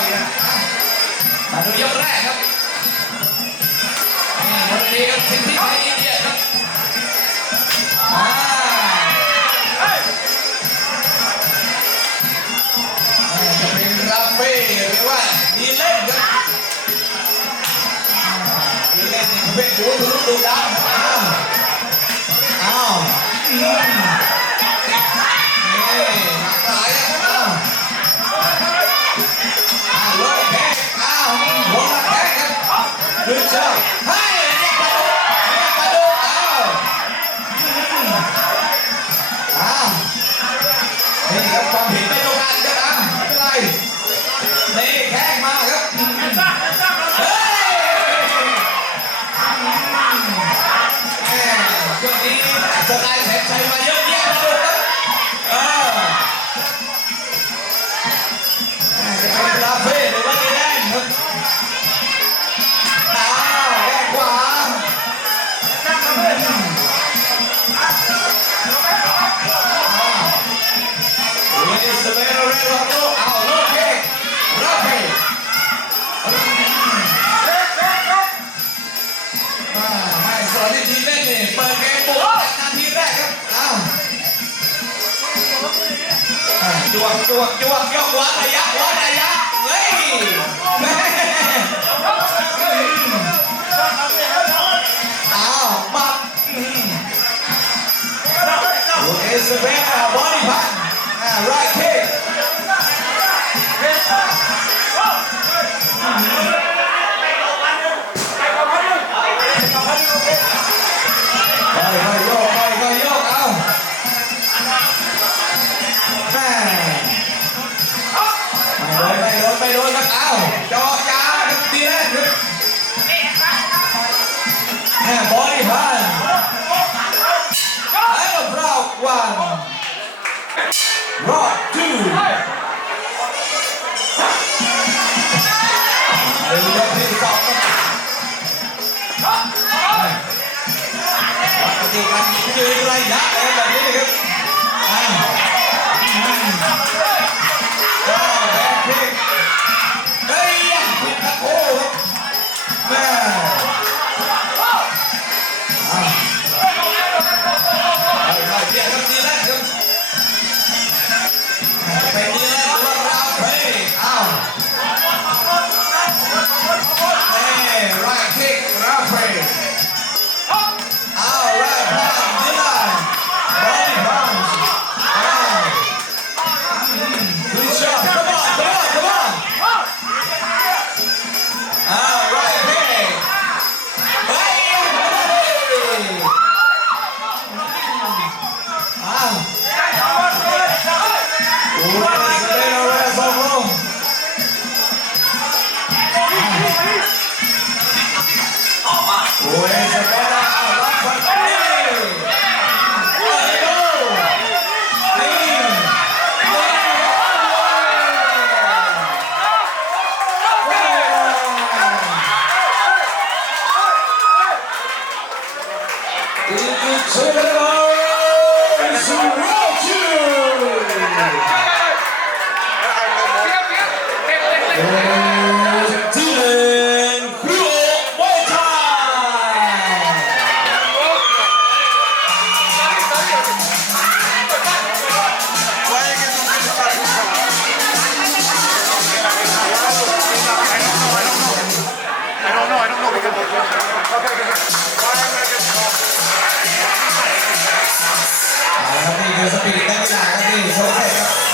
อีกนะมาดูยกแรกครับวันนี้ครับสิทธิไทยอินเดียครับอ่าจะเป็นราเฟ่หรือว่าดีเล่นครับดีเล่นเป็นหัวทะลุดูดาวอ้าวอ้าว สไตล์แสนชัยมาเยอะแยะมาดูครับเออจะเป็นลาเฟ่หรือว่ากีแดงครับอ้าวแดงขวาลุยสเปโรเรโรโตอ้าวโลเกลาเฟ่มาไม่สอนทีเล่นนี่เปิดเกม จวกจวกจวกยกวัดระยะวัดระยะเฮ้ยแม่อ้าวปักอืมโอเคสเป ฏิกันยืนระยะเลยแบบนี้ครับ Solo Una